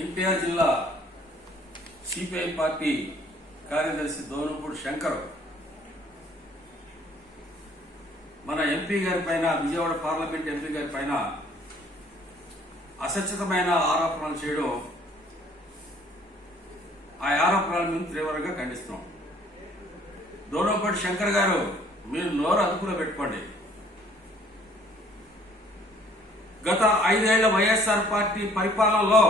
ఎన్టీఆర్ జిల్లా CPI party కార్యదర్శి దోనుపూడి శంకర్ మన ఎంపీ గారి పైన, విజయవాడ పార్లమెంట్ ఎంపీ గారి పైన అసత్యతమైన ఆరోపణలు చేయడం, ఆ ఆరోపణలను మేము తీవ్రంగా ఖండిస్తున్నాం. దోనుపూడి శంకర్ గారు, మీరు నోరు అదుపులో పెట్టుకోండి. గత 5 ఏళ్ల వైఎస్ఆర్ పార్టీ పరిపాలనలో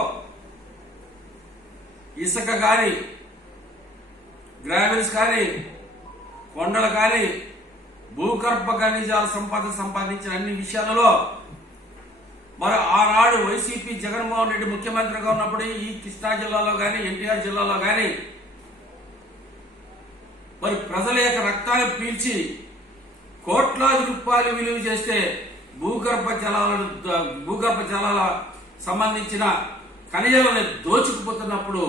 ఇసుక కానీ, గ్రావెల్స్ కానీ, కొండలు కానీ, భూగర్భ ఖనిజాల సంపాదించిన అన్ని విషయాలలో మరి ఆనాడు వైసీపీ జగన్మోహన్ రెడ్డి ముఖ్యమంత్రిగా ఉన్నప్పుడు ఈ కృష్ణా జిల్లాలో కానీ, ఎన్టీఆర్ జిల్లాలో కానీ మరి ప్రజల యొక్క రక్తాన్ని పీల్చి కోట్లాది రూపాయలు విలువ చేస్తే భూగర్భ జలాల సంబంధించిన ఖనిజాలను దోచుకుపోతున్నప్పుడు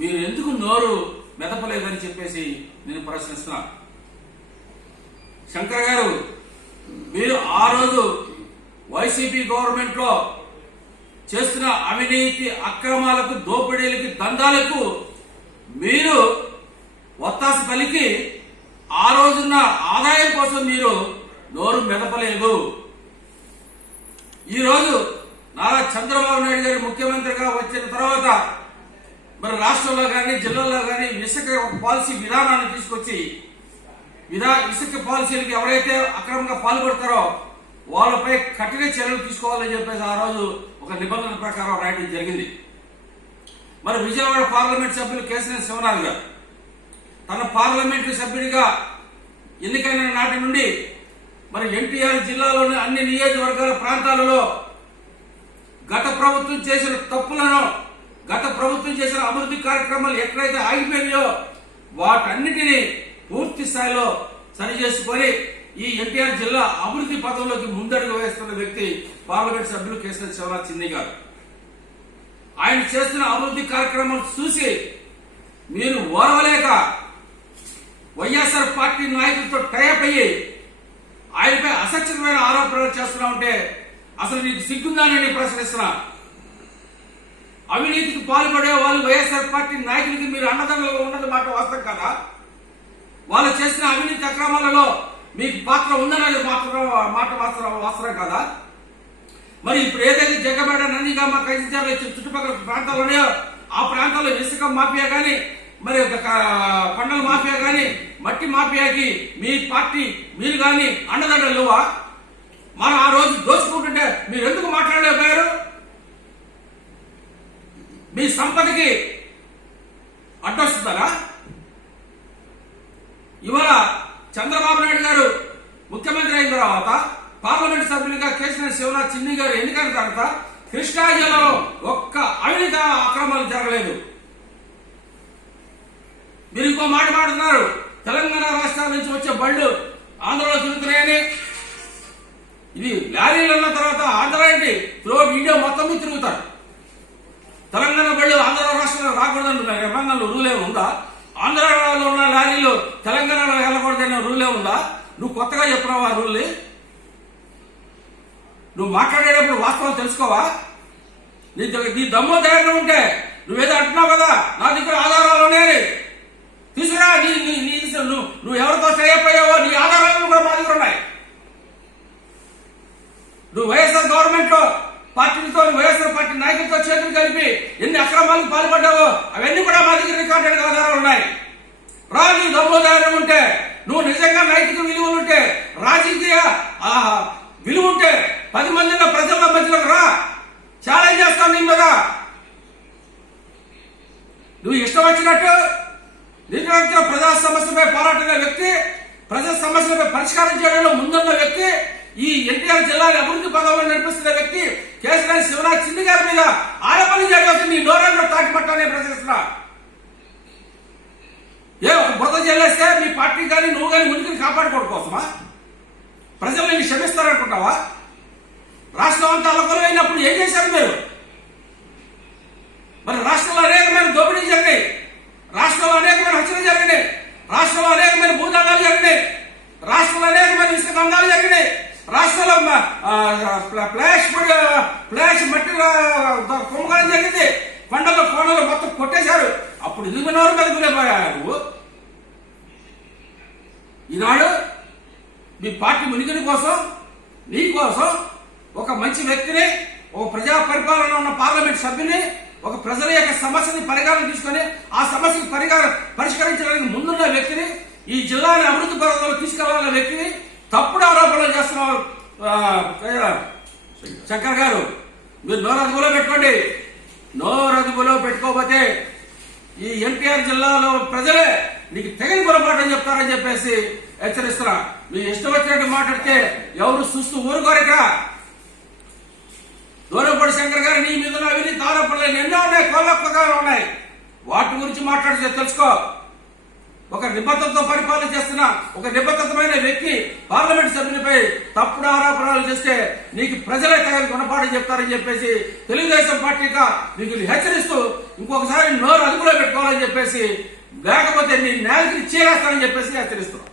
మీరు ఎందుకు నోరు మెదపలేదని చెప్పేసి నేను ప్రశ్నిస్తున్నా. శంకర్ గారు, మీరు ఆ రోజు వైసీపీ గవర్నమెంట్ లో చేస్తున్న అవినీతి, అక్రమాలకు, దోపిడీలకి, దందాలకు మీరు ఒత్తాసు పలికి ఆ రోజున్న ఆదాయం కోసం మీరు నోరు మెదపలేదు. ఈ రోజు నారా చంద్రబాబు నాయుడు గారు ముఖ్యమంత్రిగా వచ్చిన తర్వాత మరి రాష్ట్రంలో కానీ, జిల్లాల్లో కానీ ఇసుక పాలసీ విధానాన్ని తీసుకొచ్చి ఇసుక పాలసీలకు ఎవరైతే అక్రమంగా పాల్పడతారో వాళ్ళపై కఠిన చర్యలు తీసుకోవాలని చెప్పేసి ఆ రోజు ఒక నిబంధన ప్రకారం రాయడం జరిగింది. మరి విజయవాడ పార్లమెంట్ సభ్యులు కేశినేని శివనాథ్ గారు తన పార్లమెంటు సభ్యుడిగా ఎన్నికైన నాటి నుండి మరి ఎన్టీఆర్ జిల్లాలోని అన్ని నియోజకవర్గాల ప్రాంతాలలో గత ప్రభుత్వం చేసిన తప్పులను, గత ప్రభుత్వం చేసిన అభివృద్ధి కార్యక్రమాలు ఎక్కడైతే ఆగిపోయాయో వాటన్నిటినీ పూర్తి స్థాయిలో సరిచేసుకొని ఈ ఎన్టీఆర్ జిల్లా అభివృద్ధి పథంలోకి ముందడుగు వేస్తున్న వ్యక్తి పార్లమెంట్ సభ్యులు కేశినేని శివనాథ్ చిన్ని గారు. ఆయన చేస్తున్న అభివృద్ధి కార్యక్రమాలు చూసి మీరు ఓర్వలేక వైఎస్ఆర్ పార్టీ నాయకులతో టైప్ అయ్యి ఆయనపై అసత్యమైన ఆరోపణలు చేస్తున్నా ఉంటే అసలు నీకు సిగ్గుందని నేను ప్రశ్నిస్తున్నా. అవినీతికి పాల్పడే వాళ్ళు వైఎస్ఆర్ పార్టీ నాయకులకి మీరు అండదండలుగా ఉన్నది మాట వాస్తవం కదా. వాళ్ళు చేసిన అవినీతి అక్రమాలలో మీకు పాత్ర ఉందనేది మాట వాస్తవం కదా. మరి ఇప్పుడు ఏదైతే జగ్గబేడ, నందిగామ, కైజార్ల చుట్టుపక్కల ప్రాంతాలు ఉన్నాయో ఆ ప్రాంతాల్లో ఇసుక మాఫియా కానీ, మరి కొండల మాఫియా కానీ, మట్టి మాఫియాకి మీ పార్టీ మీరు కానీ అండదండలు లేవా? మనం ఆ రోజు దోచుకుంటుంటే మీరు ఎందుకు మాట్లాడలేకపోయారు? మీ సంపదకి అడ్డొస్తుందా? ఇవాళ చంద్రబాబు నాయుడు గారు ముఖ్యమంత్రి అయిన తర్వాత పార్లమెంట్ సభ్యులుగా కేశినేని శివనాథ్ చిన్ని గారు ఎన్నికైన తర్వాత కృష్ణా జిల్లాలో ఒక్క అవినీతి అక్రమాలు జరగలేదు. మీరు ఇంకో మాట మాట్లాడుతున్నారు, తెలంగాణ రాష్ట్రాల నుంచి వచ్చే బళ్ళు ఆంధ్రలో తిరుగుతున్నాయని. ఇది లారీలు అన్న తర్వాత ఆంధ్ర ఏంటి త్రూఅవుట్ ఇండియా మొత్తం మీద తిరుగుతారు. తెలంగాణ బళ్ళు ఆంధ్ర రాష్ట్రంలో రాకూడదని తెలంగాణలో రూలే ఉందా? ఆంధ్రాలో ఉన్న లారీలు తెలంగాణలో వెళ్ళకూడదనే రూలే ఉందా? నువ్వు కొత్తగా చెప్పినావు ఆ రూల్ని. నువ్వు మాట్లాడేటప్పుడు వాస్తవం తెలుసుకోవా? నీ దమ్ము ధైర్యం ఉంటే నువ్వేదో అంటున్నావు కదా, నా దగ్గర ఆధారాలు ఉన్నాయని తీసుకురా. నువ్వు ఎవరితో చేయకపోయావో నీ ఆధారాలు కూడా మా దగ్గర ఉన్నాయి. నువ్వు వైఎస్ఆర్ గవర్నమెంట్ లో పార్టీలతో, వైఎస్ఆర్ పార్టీ నాయకులతో చేతులు కలిపి ఎన్ని అక్రమాలకు పాల్పడ్డావో అవన్నీ కూడా మా దగ్గర రికార్డెడ్ ఆధారాలు ఉన్నాయి. రా, నీ దమ్ము ధైర్యం ఉంటే, నువ్వు నిజంగా నైతిక విలువలు ఉంటే, రాజకీయ విలువ ఉంటే 10 మందిలో ప్రజల మధ్యలోకి రా, ఛాలెంజ్ చేస్తాను నీ మీద. నువ్వు ఇష్టం వచ్చినట్టు నిరంతరం ప్రజా సమస్యలపై పోరాడుతున్న వ్యక్తి, ప్రజా సమస్యలపై పరిష్కారం చేయడంలో ముందున్న వ్యక్తి, ఈ ఎన్టీఆర్ జిల్లాని అభివృద్ధి పదంలో నడిపిస్తున్న వ్యక్తి కేశినేని శివనాథ్ చిన్ని గారి మీద ఆరోపణలు చేయడం నీ నోరంలో తాటిపట్టానే ప్రశ్నిస్తున్నా. బురద చెల్లేస్తే మీ పార్టీ కానీ నువ్వు కానీ ఉనికిని కాపాడుకోవడం కోసమా? ప్రజలు నేను క్షమిస్తారనుకుంటావా? రాష్ట్రం అంతా అల్లకొలైనప్పుడు ఏం చేశారు మీరు? మరి రాష్ట్రంలో అనేకమైన దోపిడీ జరిగినాయి, రాష్ట్రంలో అనేకమైన హత్యలు జరిగినాయి, రాష్ట్రంలో అనేకమైన భూదండాలు జరిగినాయి, రాష్ట్రంలో అనేకమైన ఇసుక దందాలు జరిగినాయి, రాష్ట్రంలో ఫ్లాష్ మట్టి కుంభకోణం జరిగింది, కొండ కొట్టేశారు. అప్పుడు ఎందుకు నోరు మెదకులేపోయా నువ్వు? ఈనాడు మీ పార్టీ మునిగిని కోసం, నీ కోసం ఒక మంచి వ్యక్తిని, ఒక ప్రజా పరిపాలన ఉన్న పార్లమెంట్ సభ్యుని, ఒక ప్రజల యొక్క సమస్యని పరిగణన తీసుకొని ఆ సమస్యను పరిష్కరించడానికి ముందున్న వ్యక్తిని, ఈ జిల్లాని అభివృద్ధి పథకంలో తీసుకెళ్లాలన్న వ్యక్తిని తప్పుడు ఆరోపణలు చేస్తున్నారు. శంకర్ గారు, మీరు నోరు అదుపులో పెట్టుకోండి. నోరు అదుపులో పెట్టుకోకపోతే ఈ ఎన్టీఆర్ జిల్లాలో ప్రజలే నీకు తెగని పొరపాటు చెప్తారని చెప్పేసి హెచ్చరిస్తున్నా. మీ ఇష్టం వచ్చినట్టు మాట్లాడితే ఎవరు చూస్తూ ఊరుకోరు. ఇక్కడ దూరపడి శంకర్ గారు నీ మీద అవినీతి ఆరోపణలు ఎన్నో ఉన్నాయి, కోళ్ళొక్కగా ఉన్నాయి. వాటి గురించి మాట్లాడితే తెలుసుకో. ఒక నిబద్ధతతో పరిపాలన చేస్తున్న ఒక నిబద్ధతమైన వ్యక్తి పార్లమెంట్ సభ్యునిపై తప్పుడు ఆరోపణలు చేస్తే నీకు ప్రజలే తగిన గుణపాఠం చెప్తారని చెప్పేసి తెలుగుదేశం పార్టీగా మీకు హెచ్చరిస్తూ ఇంకొకసారి నోరు అదుపులో పెట్టుకోవాలని చెప్పేసి, లేకపోతే నీ నేలకి చేరేస్తానని చెప్పేసి హెచ్చరిస్తున్నాం.